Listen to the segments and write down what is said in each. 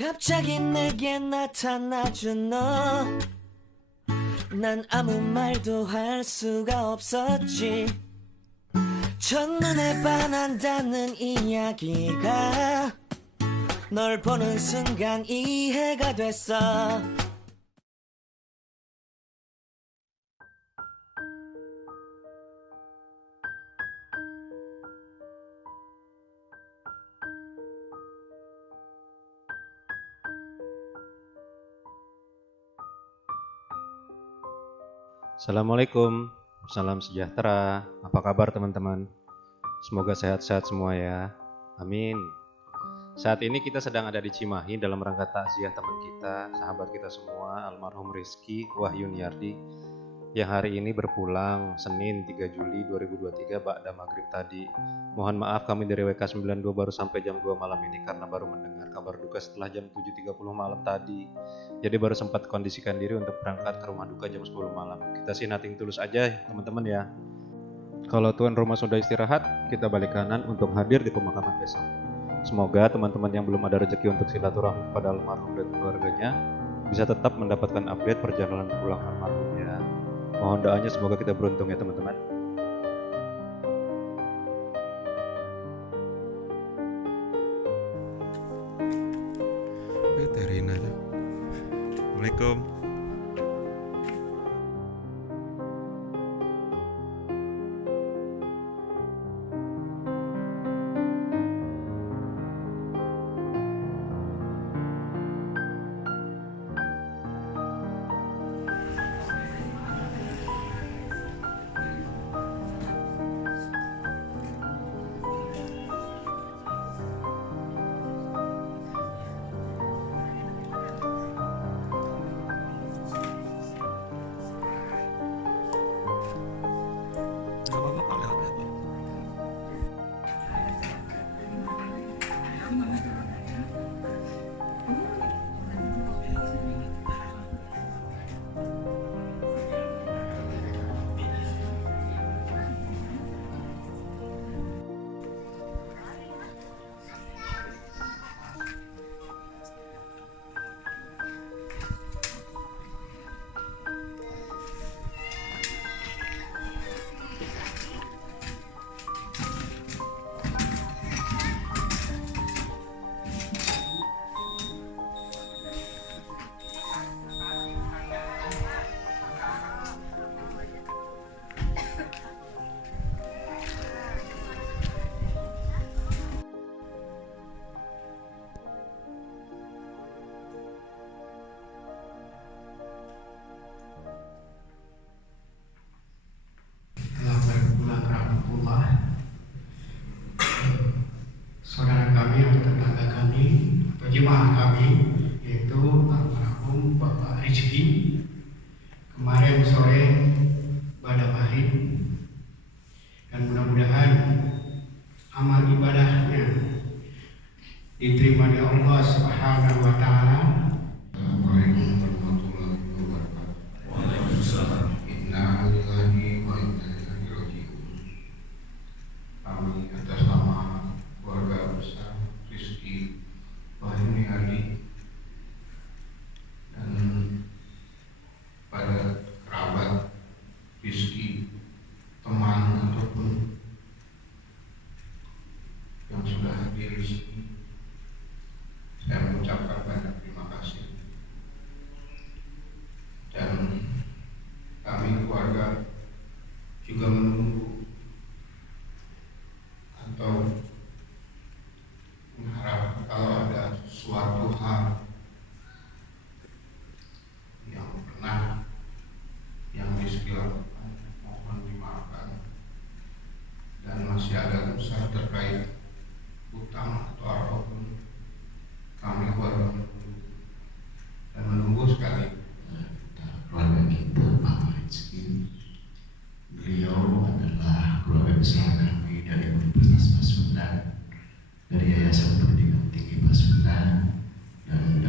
갑자기 내게 나타나준 너, 난 아무 말도 할 수가 없었지. 첫눈에 반한다는 이야기가 널 보는 순간 이해가 됐어. Assalamualaikum, salam sejahtera. Apa kabar teman-teman? Semoga sehat-sehat semua ya. Amin. Saat ini kita sedang ada di Cimahi dalam rangka takziah teman kita, sahabat kita semua, almarhum Rizky Wahyuniardi, yang hari ini berpulang Senin 3 Juli 2023 ba'da maghrib tadi. Mohon maaf kami dari WK92 baru sampai jam 2 malam ini karena baru mendengar kabar duka setelah jam 7.30 malam tadi. Jadi baru sempat kondisikan diri untuk berangkat ke rumah duka jam 10 malam. Kita sih nothing tulus aja teman-teman ya. Kalau tuan rumah sudah istirahat, kita balik kanan untuk hadir di pemakaman besok. Semoga teman-teman yang belum ada rezeki untuk silaturahmi kepada almarhum dan keluarganya bisa tetap mendapatkan update perjalanan pulang almarhum ya. Mohon doanya semoga kita beruntung ya teman-teman. Terina aja. Assalamualaikum. Saudara kami atau tetangga kami atau jemaah kami, yaitu almarhum Bapak Rizky kemarin sore pada pahit, dan mudah-mudahan amal ibadahnya diterima oleh Allah Subhanahu wa Ta'ala. Assalamualaikum warahmatullahi wabarakatuh. Waalaikumsalam. Inna lillahi wa inna ilaihi raji'un. Kami atas nama keluarga besar Rizky Wahyuniardi dan pada kerabat Rizky, teman ataupun yang sudah hadir di sini, saya mengucapkan banyak terima kasih. Dan kami keluarga juga menunggu atau mengharap kalau ada suatu hal yang pernah yang Rizky lakukan, mohon dimaafkan, dan masih ada usaha terkait hutang atau apapun, kami keluarga menunggu sekali. Keluarga kita Pak Rizky, beliau adalah keluarga besar kami dari Universitas Pasundan, dari Yayasan Pendidikan Tinggi Pasundan, dan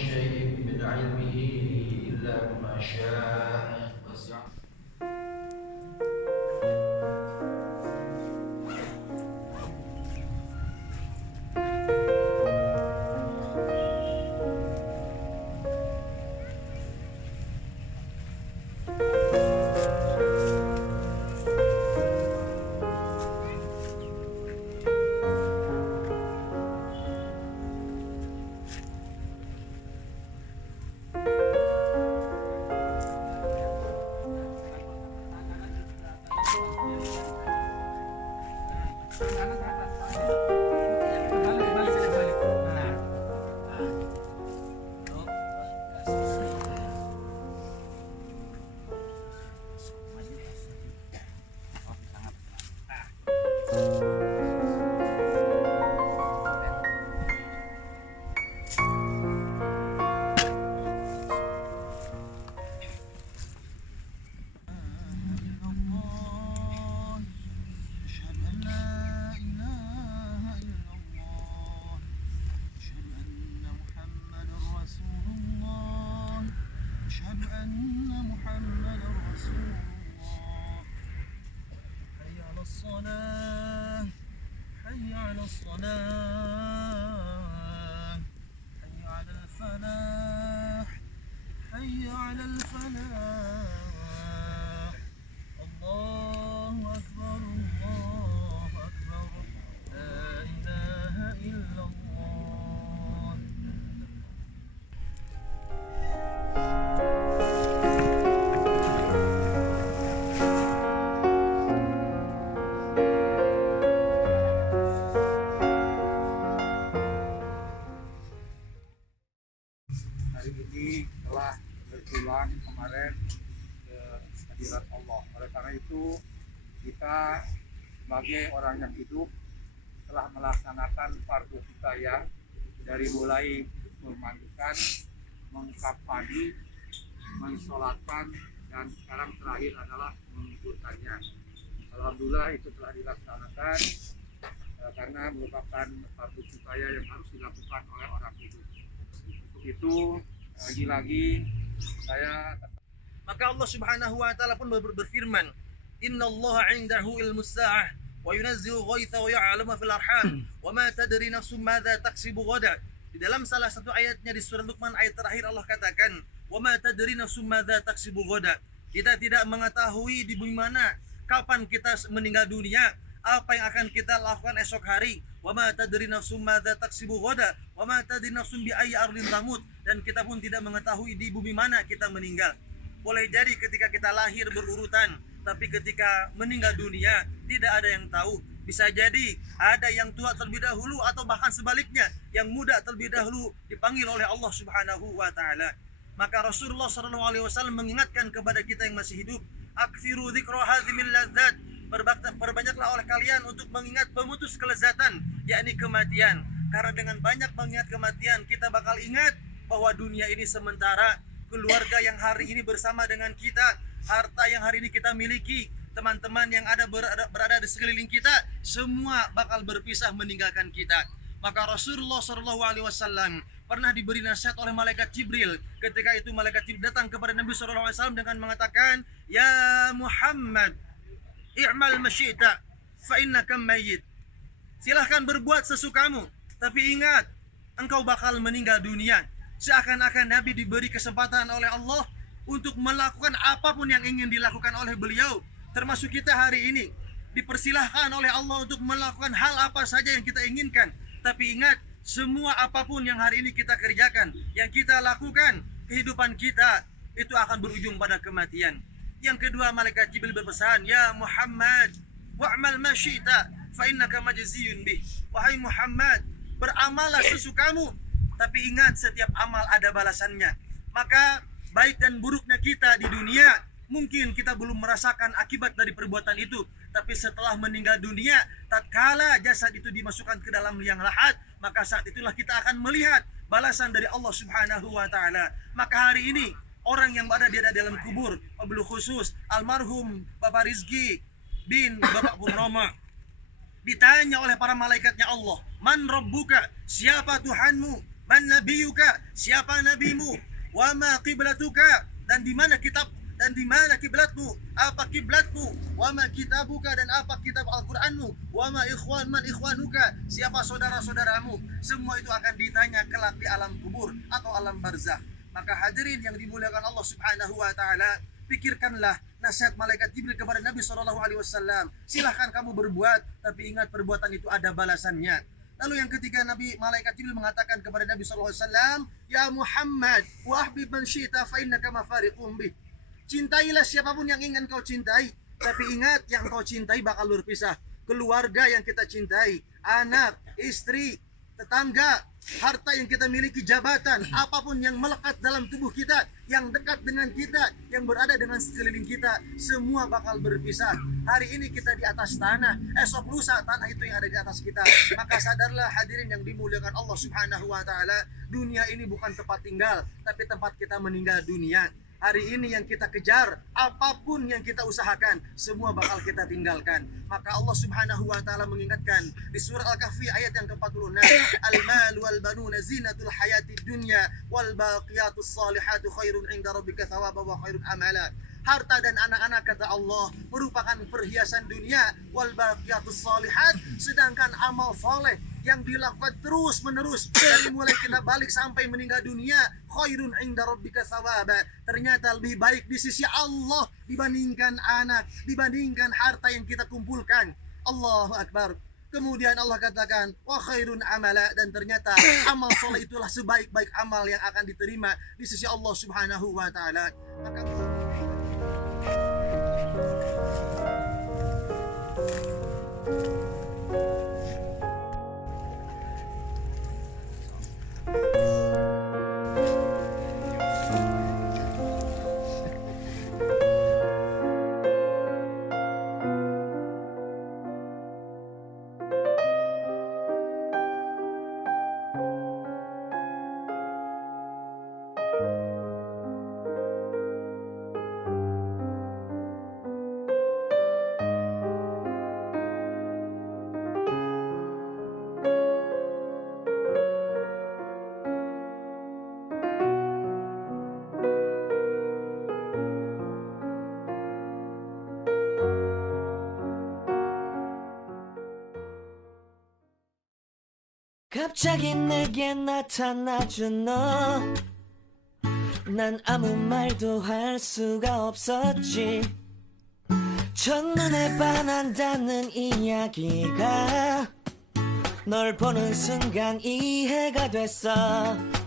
شيء من علمه إلا بما شاء وسع. أشهد أن محمد رسول الله. حي على الصلاة، حي على الصلاة، حي على الفلاح، حي على الفلاح. الله أكبر، الله أكبر، لا إله إلا الله. Hari ini telah berpulang kemarin ke hadirat Allah. Oleh karena itu kita sebagai orang yang hidup telah melaksanakan fardu kifayah dari mulai memandikan, mengkafani, mensolatkan, dan sekarang terakhir adalah menguburkannya. Alhamdulillah itu telah dilaksanakan karena merupakan fardu kifayah yang harus dilakukan oleh orang hidup. Untuk itu lagi-lagi saya Maka Allah Subhanahu wa taala pun berfirman, "Innallaha 'indahu ilmus sa'ah wa yunazzilu ghaitha wa ya'lamu ma fil arham wa ma tadri nafsun madza taksibu ghadan." Di dalam salah satu ayatnya di surah Luqman ayat terakhir Allah katakan, "Wa ma tadri nafsun madza taksibu ghadan." Kita tidak mengetahui di bumi mana kapan kita meninggal dunia, apa yang akan kita lakukan esok hari. Wa ma tadri nafsum madza taksibu ghadan wa ma tadri nafsum bi ayyi ardin tamut, dan kita pun tidak mengetahui di bumi mana kita meninggal. Boleh jadi ketika kita lahir berurutan, tapi ketika meninggal dunia tidak ada yang tahu. Bisa jadi ada yang tua terlebih dahulu atau bahkan sebaliknya, yang muda terlebih dahulu dipanggil oleh Allah Subhanahu wa taala. Maka Rasulullah SAW mengingatkan kepada kita yang masih hidup, "Aktsiru dzikra hadzimil ladzat." Perbanyaklah oleh kalian untuk mengingat pemutus kelezatan, yakni kematian. Karena dengan banyak mengingat kematian, kita bakal ingat bahwa dunia ini sementara, keluarga yang hari ini bersama dengan kita, harta yang hari ini kita miliki, teman-teman yang berada di sekeliling kita, semua bakal berpisah meninggalkan kita. Maka Rasulullah SAW pernah diberi nasihat oleh malaikat Jibril. Ketika itu malaikat Jibril datang kepada Nabi SAW dengan mengatakan, "Ya Muhammad, i'mal masyita fa innaka mayyit." Silahkan berbuat sesukamu, tapi ingat, engkau bakal meninggal dunia. Seakan-akan Nabi diberi kesempatan oleh Allah untuk melakukan apapun yang ingin dilakukan oleh beliau. Termasuk kita hari ini dipersilahkan oleh Allah untuk melakukan hal apa saja yang kita inginkan. Tapi ingat, semua apapun yang hari ini kita kerjakan, yang kita lakukan, kehidupan kita itu akan berujung pada kematian. Yang kedua, malaikat Jibril berpesan, "Ya Muhammad, wa'mal ma syi'ta fa innaka majziyun bih." Wahai Muhammad, beramallah sesukamu, tapi ingat setiap amal ada balasannya. Maka baik dan buruknya kita di dunia, mungkin kita belum merasakan akibat dari perbuatan itu, tapi setelah meninggal dunia, tatkala jasad itu dimasukkan ke dalam liang lahat, maka saat itulah kita akan melihat balasan dari Allah Subhanahu wa taala. Maka hari ini orang yang berada di dalam kubur, wabil khusus almarhum Bapak Rizki bin Bapak Purnama, ditanya oleh para malaikatnya Allah, "Man rabbuka?" Siapa Tuhanmu? Man nabiyuka, siapa nabimu? Wa ma qiblatuka, dan di mana kiblatmu? Apa kiblatmu? Wa ma kitabuka, dan apa kitab Al-Qur'anmu? Wa ma man ikhwanuka, siapa saudara-saudaramu? Semua itu akan ditanya kelak di alam kubur atau alam barzakh. Maka hadirin yang dimuliakan Allah Subhanahu wa taala, pikirkanlah nasihat malaikat Jibril kepada Nabi SAW. Silahkan kamu berbuat, tapi ingat perbuatan itu ada balasannya. Lalu yang ketiga, malaikat Jibril mengatakan kepada Nabi SAW, Ya Muhammad, wa ahbib man syi'ta fa innaka mafariqum bih. Cintailah siapapun yang ingin kau cintai, tapi ingat yang kau cintai bakal berpisah. Keluarga yang kita cintai, anak, istri, tetangga, harta yang kita miliki, jabatan, apapun yang melekat dalam tubuh kita, yang dekat dengan kita, yang berada dengan sekeliling kita, semua bakal berpisah. Hari ini kita di atas tanah, esok lusa tanah itu yang ada di atas kita. Maka sadarlah hadirin yang dimuliakan Allah Subhanahu wa taala, dunia ini bukan tempat tinggal, tapi tempat kita meninggal dunia. Hari ini yang kita kejar, apapun yang kita usahakan, semua bakal kita tinggalkan. Maka Allah Subhanahu wa taala mengingatkan di surah Al-Kahfi ayat yang ke-46, Al-mal wal banuna zinatul hayatid dunya wal baqiyatus salihatu khairun 'inda rabbika thawaban wa khairun amala. Harta dan anak-anak, kata Allah, merupakan perhiasan dunia, wal baqiyatus salihat, sedangkan amal soleh yang dilakukan terus menerus dari mulai kita balik sampai meninggal dunia, khairun 'inda rabbika thawaba, ternyata lebih baik di sisi Allah dibandingkan anak, dibandingkan harta yang kita kumpulkan. Allahu akbar. Kemudian Allah katakan wa khairun amala, dan ternyata amal soleh itulah sebaik-baik amal yang akan diterima di sisi Allah Subhanahu wa taala. Maka 갑자기 내게 나타나준 너, 난 아무 말도 할 수가 없었지. 첫눈에 반한다는 이야기가 널 보는 순간 이해가 됐어.